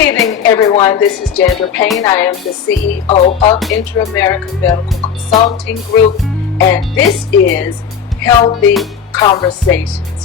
evening, everyone. This is Jandra Payne. I am the CEO of IntraAnerican Medical Consulting Group, and this is Healthy Conversations.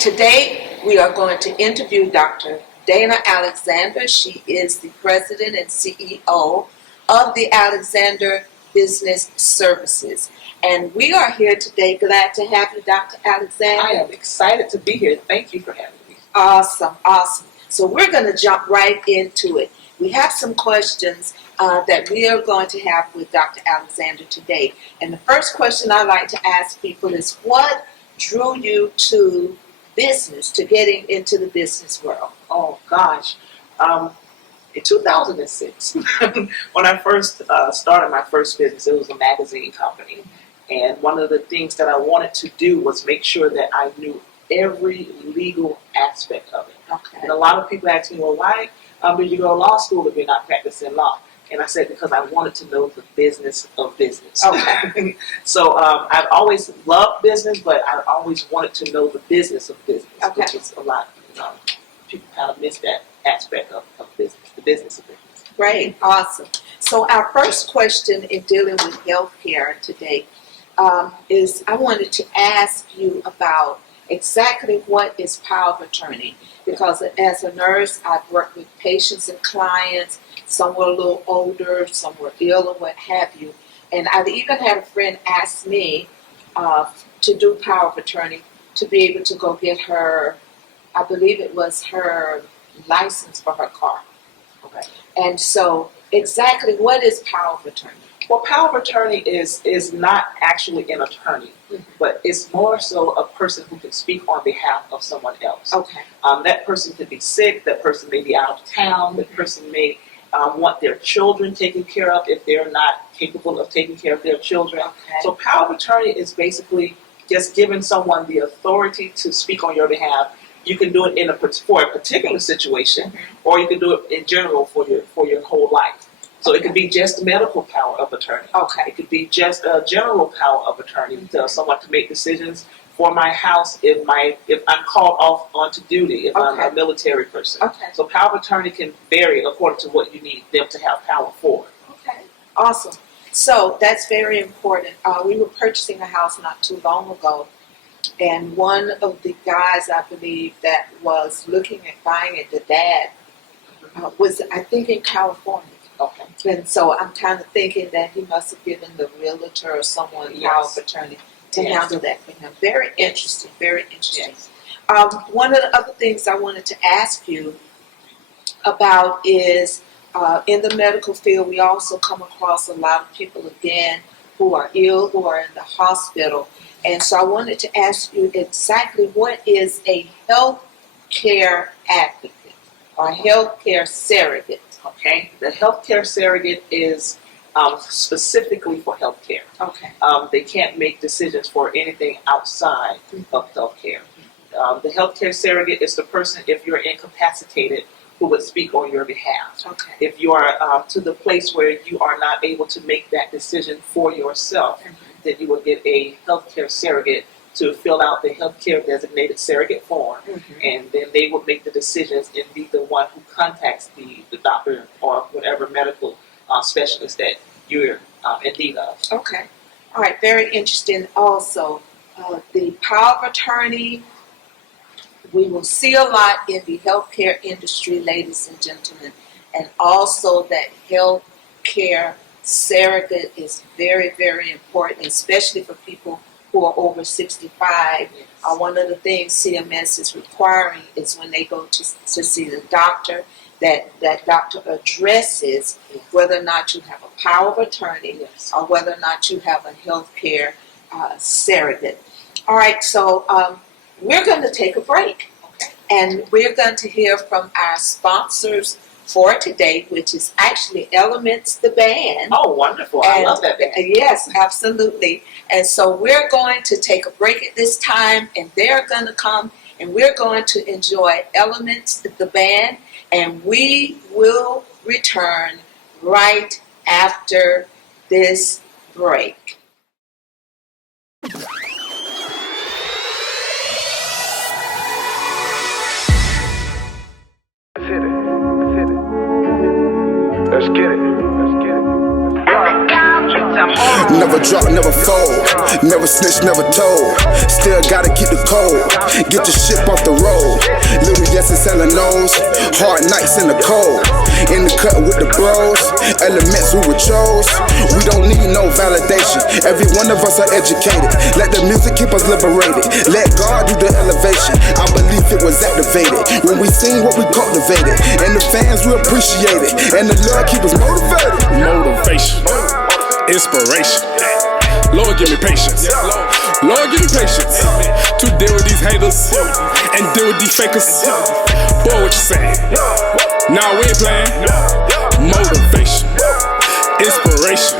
Today, we are going to interview Dr. Dana Alexander. She is the president and CEO of the Alexander Business Services. And we are here today. Glad to have you, Dr. Alexander. I am excited to be here. Thank you for having me. Awesome, awesome. So we're going to jump right into it. We have some questions that we are going to have with Dr. Alexander today. And the first question I like to ask people is, what drew you to business, to getting into the business world? Oh, gosh. In 2006, when I first started my first business, it was a magazine company. And one of the things that I wanted to do was make sure that I knew every legal aspect of it. Okay. And a lot of people ask me, well, why did you go to law school if you're not practicing law? And I said, because I wanted to know the business of business. Okay. So I've always loved business, but I always wanted to know the business of business, Okay. which is a lot. People kind of miss that aspect of business, the business of business. Great, awesome. So our first question in dealing with healthcare today is, I wanted to ask you about exactly what is power of attorney. Because as a nurse, I've worked with patients and clients. Some were a little older, some were ill, or what have you. And I've even had a friend ask me to do power of attorney to be able to go get her, I believe it was her license for her car. Okay. And so, exactly what is power of attorney? Well, power of attorney is not actually an attorney, but it's more so a person who can speak on behalf of someone else. Okay. That person could be sick, that person may be out of town, that person may want their children taken care of if they're not capable of taking care of their children. Okay. So power of attorney is basically just giving someone the authority to speak on your behalf. You can do it for a particular situation, or you can do it in general for your whole life. So it could be just medical power of attorney. Okay. It could be just a general power of attorney to someone to make decisions for my house if I'm called off onto duty, if I'm a military person. Okay. So power of attorney can vary according to what you need them to have power for. Okay. Awesome. So that's very important. We were purchasing a house not too long ago, and one of the guys, I believe, that was looking at buying it, the dad, was, I think, in California. Okay. And so I'm kind of thinking that he must have given the realtor or someone power of attorney to handle that for him. Very interesting, very interesting. Yes. One of the other things I wanted to ask you about is, in the medical field, we also come across a lot of people, again, who are ill, who are in the hospital. And so I wanted to ask you exactly, what is a health care advocate or a health care surrogate? Okay. The healthcare surrogate is specifically for healthcare. Okay. They can't make decisions for anything outside of healthcare. The healthcare surrogate is the person, if you're incapacitated, who would speak on your behalf. Okay. If you are to the place where you are not able to make that decision for yourself, then you will get a healthcare surrogate to fill out the healthcare designated surrogate form, and then they will make the decisions and be the one who contacts the doctor or whatever medical specialist that you're in need of. Okay. All right. Very interesting. Also, the power of attorney, we will see a lot in the healthcare industry, ladies and gentlemen, and also that healthcare surrogate is very, very important, especially for people who are over 65. Yes. One of the things CMS is requiring is when they go to see the doctor, that doctor addresses whether or not you have a power of attorney or whether or not you have a healthcare surrogate. All right, so we're going to take a break, and we're going to hear from our sponsors for today, which is actually Elements, the band. Oh, wonderful. I love that band. Yes, absolutely. And so we're going to take a break at this time, and they're going to come, and we're going to enjoy Elements, the band, and we will return right after this break. Let's hit it. Let's hit it. Let's get it. Let's get it. Never drop, never fold. Never snitch, never told. Still gotta keep the code. Get your ship off the road. Little yeses selling nose. Hard nights in the cold. In the cut with the bros. Elements who were chose. We don't need no validation. Every one of us are educated. Let the music keep us liberated. Let God do the elevation. Our belief it was activated when we seen what we cultivated. And the fans will appreciate it. And the love keep us motivated. Motivation, inspiration. Lord, give me patience. Lord, give me patience to deal with these haters and deal with these fakers. Boy, what you saying? Nah, we ain't playing. Motivation, inspiration.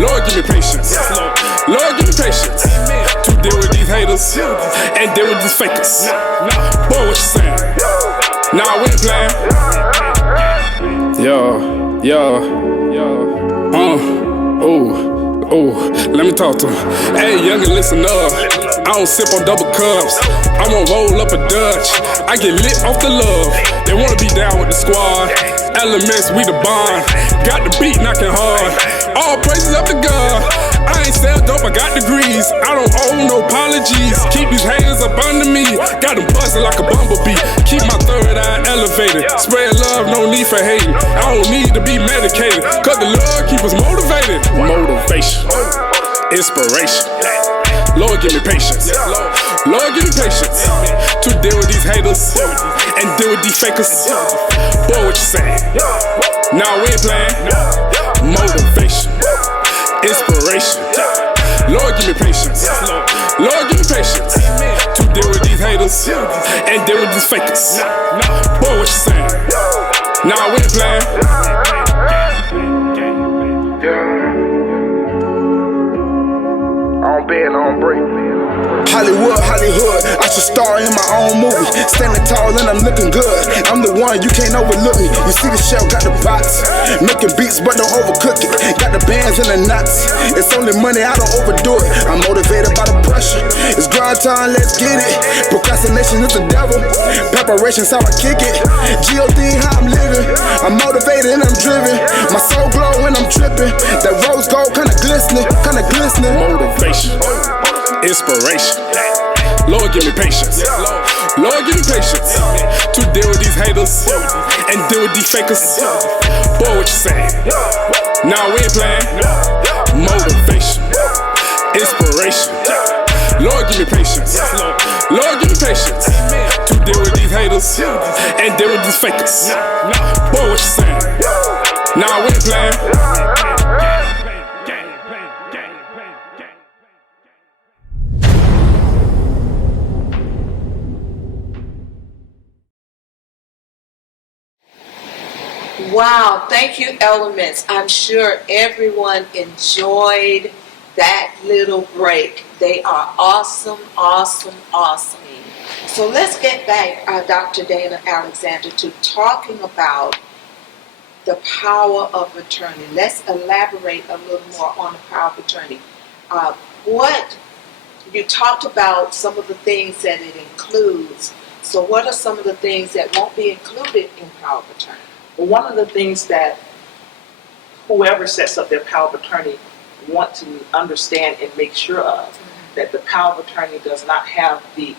Lord, give me patience. Lord, give me patience to deal with these haters and deal with these fakers. Boy, what you saying? Nah, we ain't playing. Let me talk to him. Hey, youngin', listen up. I don't sip on double cups. I won't roll up a Dutch. I get lit off the love. They wanna be down with the squad. Elements, we the bond. Got the beat knocking hard. All praises up to God. I ain't sell dope, I got degrees. I don't owe no apologies. Keep these haters up under me. Got them buzzing like a bumblebee. Keep my third eye elevated. Spread love, no need for hating. I don't need to be medicated, cause the love keep us motivated. Motivation, inspiration. Lord, give me patience. Lord, give me patience to deal with these haters and deal with these fakers. Boy, what you saying? Nah, we ain't playing. Motivation, inspiration. Lord, give me patience. Lord, give me patience to deal with these haters and deal with these fakers. Boy, what you saying? Nah, we ain't playing. On bed, on break. Hollywood, Hollywood, I should star in my own movie. Standing tall and I'm looking good. I'm the one, you can't overlook me. You see the shell, got the box. Making beats, but don't overcook it. Got the bands and the nuts. It's only money, I don't overdo it. I'm motivated by the pressure. It's grind time, let's get it. Procrastination is the devil. Preparation's how I kick it. G.O.D. how I'm living. I'm motivated and I'm driven. My soul glow when I'm tripping. That rose gold kinda glistening, kinda glistening. Motivation, inspiration. Lord, give me patience. Lord, give me patience to deal with these haters and deal with these fakers. Boy, what you saying? Nah, we ain't playing. Motivation, inspiration. Lord, give me patience. Lord, give me patience to deal with these haters and deal with these fakers. Boy, what you saying? Nah, we ain't playing. Wow, thank you, Elements. I'm sure everyone enjoyed that little break. They are awesome, awesome, awesome. So let's get back, Dr. Dana Alexander, to talking about the power of attorney. Let's elaborate a little more on the power of attorney. What you talked about, some of the things that it includes. So what are some of the things that won't be included in power of attorney? One of the things that whoever sets up their power of attorney want to understand and make sure of, that the power of attorney does not have the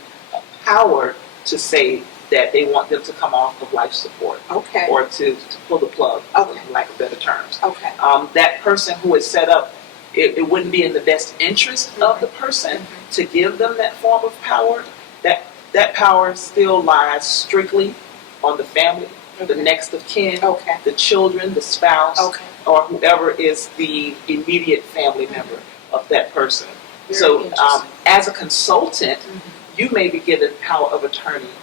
power to say that they want them to come off of life support, Okay. or to pull the plug, Okay. for lack of better terms. Okay. That person who is set up, it wouldn't be in the best interest of the person to give them that form of power. That power still lies strictly on the family, the next of kin, Okay. the children, the spouse, Okay. or whoever is the immediate family member of that person. Very So interesting. as a consultant, you may be given power of attorney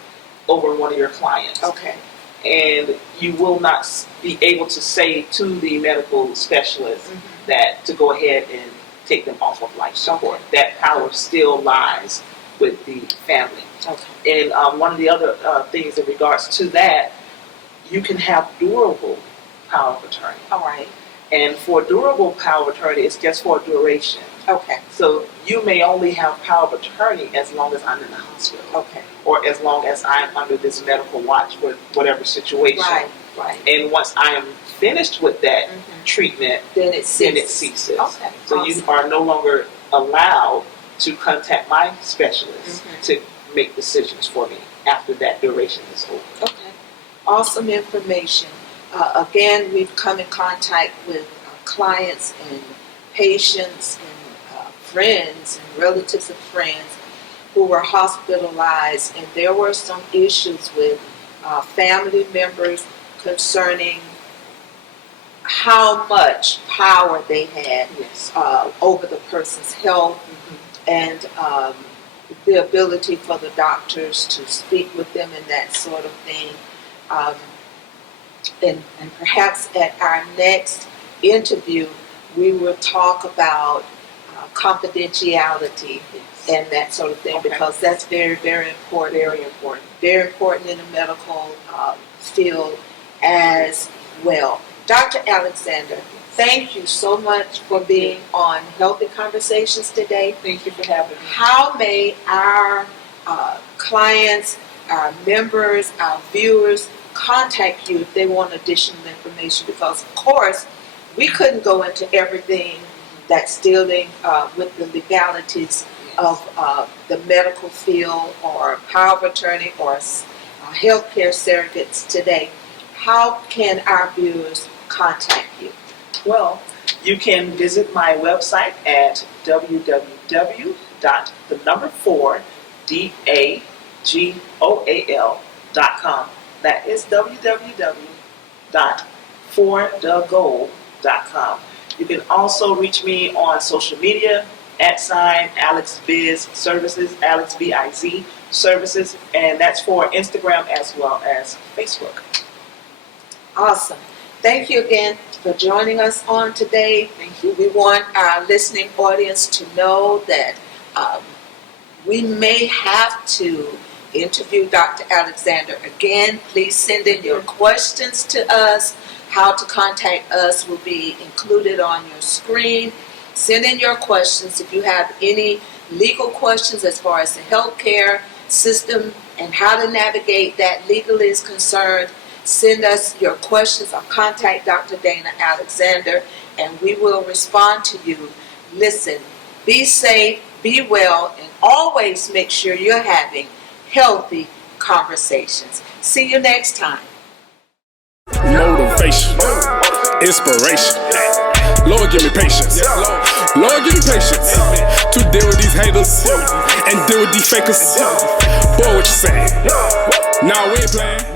over one of your clients. Okay. And you will not be able to say to the medical specialist that to go ahead and take them off of life support. That power still lies with the family. Okay. And one of the other things in regards to that, you can have durable power of attorney. All right. And for durable power of attorney, it's just for a duration. Okay, So you may only have power of attorney as long as I'm in the hospital, okay. or as long as I'm under this medical watch for whatever situation. Right, right. And once I am finished with that treatment, Then it then it ceases. ceases. Okay, So you awesome. are no longer allowed to contact my specialist to make decisions for me after that duration is over. Okay, awesome information. Again, we've come in contact with clients and patients and friends and relatives of friends who were hospitalized, and there were some issues with family members concerning how much power they had Yes. over the person's health and the ability for the doctors to speak with them and that sort of thing. And perhaps at our next interview, we will talk about confidentiality and that sort of thing, Okay. because that's very, very important. Very important. Very important in the medical field as well. Dr. Alexander, thank you so much for being on Healthy Conversations today. Thank you for having me. How may our clients, our members, our viewers contact you if they want additional information? Because, of course, we couldn't go into everything that's dealing with the legalities of the medical field or power of attorney or healthcare surrogates today. How can our viewers contact you? Well, you can visit my website at www.4dagoal.com. That is www.forthegoal.com. You can also reach me on social media @ AlexBiz Services, AlexBiz Services, and that's for Instagram as well as Facebook. Awesome. Thank you again for joining us on today. Thank you. We want our listening audience to know that we may have to interview Dr. Alexander again. Please send in your questions to us. How to contact us will be included on your screen. Send in your questions. If you have any legal questions as far as the healthcare system and how to navigate that legally is concerned, send us your questions or contact Dr. Dana Alexander and we will respond to you. Listen, be safe, be well, and always make sure you're having healthy conversations. See you next time. Motivation, inspiration. Lord, give me patience. Lord, give me patience to deal with these haters and deal with these fakers. Boy, what you saying? Nah, we ain't playing.